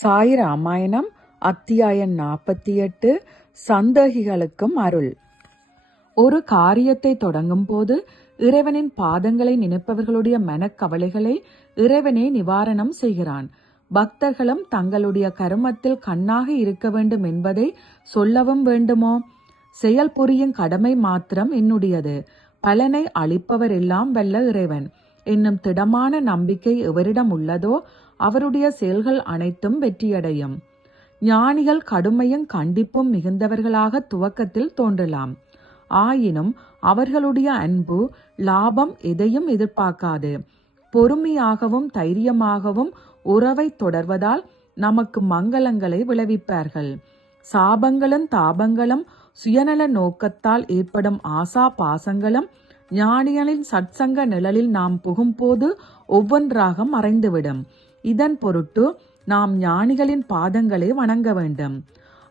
சாய் ராமாயணம் அத்தியாயம் 48 சந்தேகிகளுக்கும் அருள். ஒரு காரியத்தை தொடங்கும் போது இறைவனின் பாதங்களை நினைப்பவர்களுடைய மனக்கவலைகளை இறைவனே நிவாரணம் செய்கிறான். பக்தர்களும் தங்களுடைய கருமத்தில் கண்ணாக இருக்க வேண்டும் என்பதை சொல்லவும் வேண்டுமோ? செயல் புரியும் கடமை மாத்திரம் என்னுடையது, பலனை அளிப்பவர் எல்லாம் வல்ல இறைவன் என்னும் திடமான நம்பிக்கை எவரிடம் உள்ளதோ அவருடைய செயல்கள் அனைத்தும் வெற்றியடையும். ஞானிகள் கடுமையும் கண்டிப்பும் மிகுந்தவர்களாக துவக்கத்தில் தோன்றலாம். ஆயினும் அவர்களுடைய அன்பு லாபம் எதையும் எதிர்பார்க்காது. பொறுமையாகவும் தைரியமாகவும் உறவை தொடர்வதால் நமக்கு மங்களங்களை விளைவிப்பார்கள். சாபங்களும் தாபங்களும் சுயநல நோக்கத்தால் ஏற்படும் ஆசா பாசங்களும் ஞானிகளின் சத்சங்க நிழலில் நாம் புகும்போது ஒவ்வொன்றாக மறைந்துவிடும். இதன் பொருட்டு நாம் ஞானிகளின் பாதங்களை வணங்க வேண்டும்.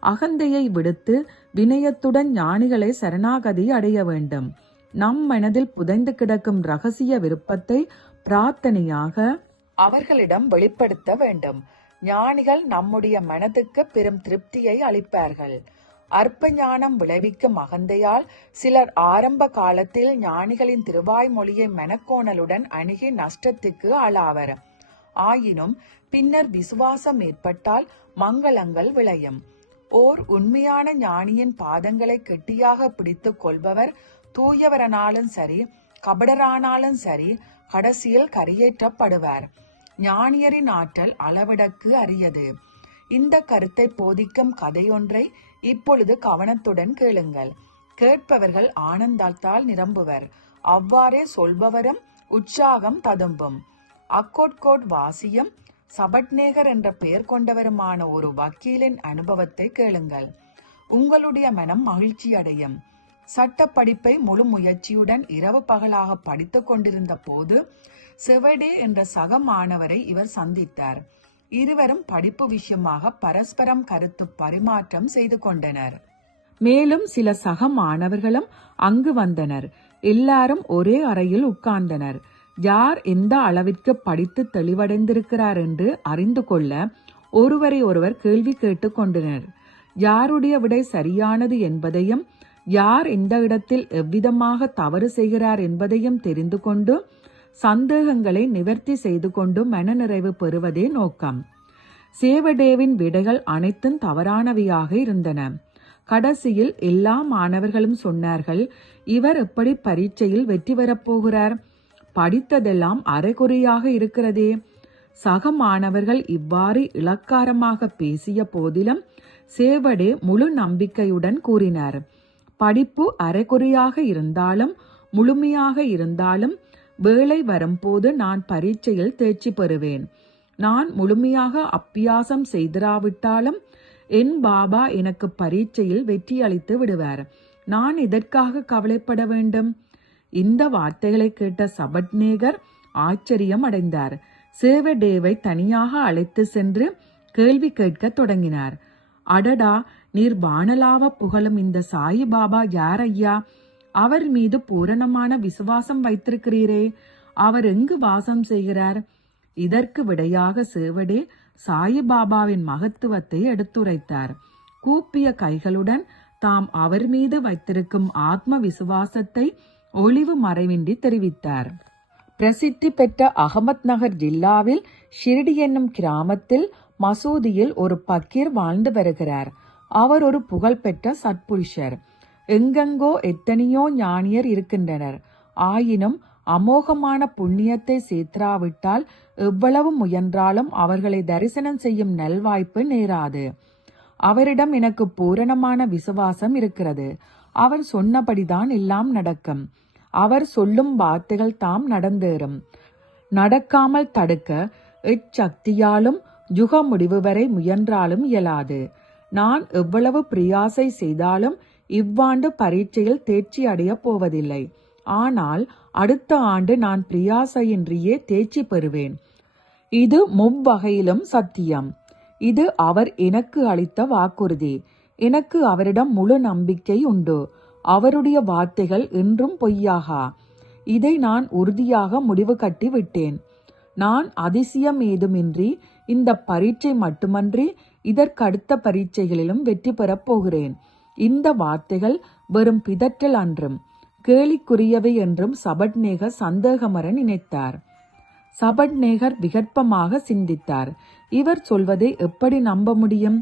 அகந்தையை விடுத்து வினயத்துடன் ஞானிகளை சரணாகதி அடைய வேண்டும். நம் மனதில் புதைந்து கிடக்கும் ரகசிய விருப்பத்தை பிரார்த்தனையாக அவர்களிடம் வெளிப்படுத்த வேண்டும். ஞானிகள் நம்முடைய மனதுக்கு பெரும் திருப்தியை அளிப்பார்கள். அற்ப ஞானம் விளைவிக்கும் அகந்தையால் சிலர் ஆரம்ப காலத்தில் ஞானிகளின் திருவாய்மொழியை மனக்கோணலுடன் அணுகி நஷ்டத்துக்கு ஆளாவர். ஆயினும் பின்னர் விசுவாசம் ஏற்பட்டால் மங்களங்கள் விளையும். ஓர் உண்மையான ஞானியின் பாதங்களை கெட்டியாக பிடித்து கொள்பவர் தூயவரனாலும் சரி கபடரானாலும் சரி கடைசியில் கரையேற்றப்படுவார். ஞானியரின் ஆற்றல் அளவிடக்கு அரியது. இந்த கருத்தை போதிக்கும் கதையொன்றை இப்பொழுது கவனத்துடன் கேளுங்கள். கேட்பவர்கள் ஆனந்தத்தால் நிரம்புவர். அவ்வாறே சொல்பவரும் உற்சாகம் ததும்பும். அக்கோட்கோட் வாசியும் சபட்நேகர் என்ற பெயர் கொண்டவருமான ஒரு வக்கீலின் அனுபவத்தை கேளுங்கள். உங்களுடைய மனம் மகிழ்ச்சி அடையும். சட்ட படிப்பை முழு முயற்சியுடன் இரவு பகலாக படித்துக் கொண்டிருந்த போது செவடே என்ற சக மாணவரை இவர் சந்தித்தார். இருவரும் படிப்பு விஷயமாக பரஸ்பரம் கருத்து பரிமாற்றம் செய்து கொண்டனர். மேலும் சில சக மாணவர்களும் அங்கு வந்தனர். எல்லாரும் ஒரே அறையில் உட்கார்ந்தனர். யார் எந்த அளவிற்கு படித்து தெளிவடைந்திருக்கிறார் என்று அறிந்து கொள்ள ஒருவரை ஒருவர் கேள்வி கேட்டு கொண்டனர். யாருடைய விடை சரியானது என்பதையும் யார் எந்த இடத்தில் எவ்விதமாக தவறு செய்கிறார் என்பதையும் தெரிந்து கொண்டு சந்தேகங்களை நிவர்த்தி செய்து கொண்டு மனநிறைவு பெறுவதே நோக்கம். சேவடேவின் விடைகள் அனைத்தும் தவறானவையாக இருந்தன. கடைசியில் எல்லா மாணவர்களும் சொன்னார்கள், இவர் எப்படி பரீட்சையில் வெற்றி பெறப் போகிறார்? படித்ததெல்லாம் அரைகுறையாக இருக்கிறதே. சக மாணவர்கள் இவ்வாறு இளக்காரமாக பேசிய போதிலும் சேவடே முழு நம்பிக்கையுடன் கூறினார், படிப்பு அரைகுறையாக இருந்தாலும் முழுமையாக இருந்தாலும் வேலை வரும்போது நான் பரீட்சையில் தேர்ச்சி பெறுவேன். நான் முழுமையாக அபியாசம் செய்திராவிட்டாலும் என் பாபா எனக்கு பரீட்சையில் வெற்றி அளித்து விடுவார். நான் இதற்காக கவலைப்பட வேண்டும்? இந்த வார்த்தைகளை கேட்ட சபட்நேகர் ஆச்சரியம் அடைந்தார். சேவடேவை தனியாக அழைத்து சென்று கேள்வி கேட்க தொடங்கினார். அடடா, நீர் வானலாவ புகழும் இந்த சாயி பாபா யார் ஐயா? அவர் மீது பூரணமான விசுவாசம் வைத்திருக்கிறீரே, அவர் எங்கு வாசம் செய்கிறார்? இதற்கு விடையாக சேவடே சாயிபாபாவின் மகத்துவத்தை எடுத்துரைத்தார். கூப்பிய கைகளுடன் தாம் அவர் மீது வைத்திருக்கும் ஆத்ம விசுவாசத்தை ஒளிவு மறைவின்றி தெரிவித்தார். பிரசித்தி பெற்ற அகமத் நகர் ஜில்லாவில் ஷிர்டி என்னும் கிராமத்தில் மசூதியில் ஒரு பக்கீர் வாழ்ந்து வருகிறார். அவர் ஒரு புகழ்பெற்ற சத்புருஷர். எங்கெங்கோ எத்தனையோ ஞானியர் இருக்கின்றனர். ஆயினும் அமோகமான புண்ணியத்தை சேர்த்திராவிட்டால் எவ்வளவு முயன்றாலும் அவர்களை தரிசனம் செய்யும் நல்வாய்ப்பு நேராது. அவரிடம் எனக்கு பூரணமான விசுவாசம் இருக்கிறது. அவர் சொன்னபடிதான் எல்லாம் நடக்கும். அவர் சொல்லும் வார்த்தைகள் தாம் நடந்தேறும். நடக்காமல் தடுக்க எச்சக்தியாலும் யுக முடிவு வரை முயன்றாலும் இயலாது. நான் எவ்வளவு பிரியாசை செய்தாலும் இவ்வாண்டு பரீட்சையில் தேர்ச்சி அடைய போவதில்லை. ஆனால் அடுத்த ஆண்டு நான் பிரியாசையின்றியே தேர்ச்சி பெறுவேன். இது முவ்வகையிலும் சத்தியம். இது அவர் எனக்கு அளித்த வாக்குறுதி. எனக்கு அவரிடம் முழு நம்பிக்கை உண்டு. அவருடைய வார்த்தைகள் என்றும் பொய்யாகா. இதை நான் உறுதியாக முடிவு கட்டி விட்டேன். நான் அதிசயம் ஏதுமின்றி இந்த பரீட்சை மட்டுமன்றி இதற்கடுத்த பரீட்சைகளிலும் வெற்றி பெறப் போகிறேன். இந்த வார்த்தைகள் வெறும் பிதற்றல் அன்றும் கேலிக்குரியவை என்றும் சபட்நேகர் சந்தேகமற நினைத்தார். சபட்நேகர் விகற்பமாக சிந்தித்தார். இவர் சொல்வதை எப்படி நம்ப முடியும்?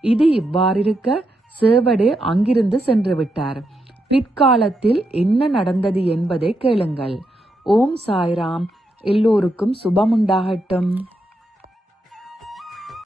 இது இவ்வாறிருக்க சேவடே அங்கிருந்து சென்று விட்டார். பிற்காலத்தில் என்ன நடந்தது என்பதை கேளுங்கள். ஓம் சாய்ராம். எல்லோருக்கும் சுபமுண்டாகட்டும்.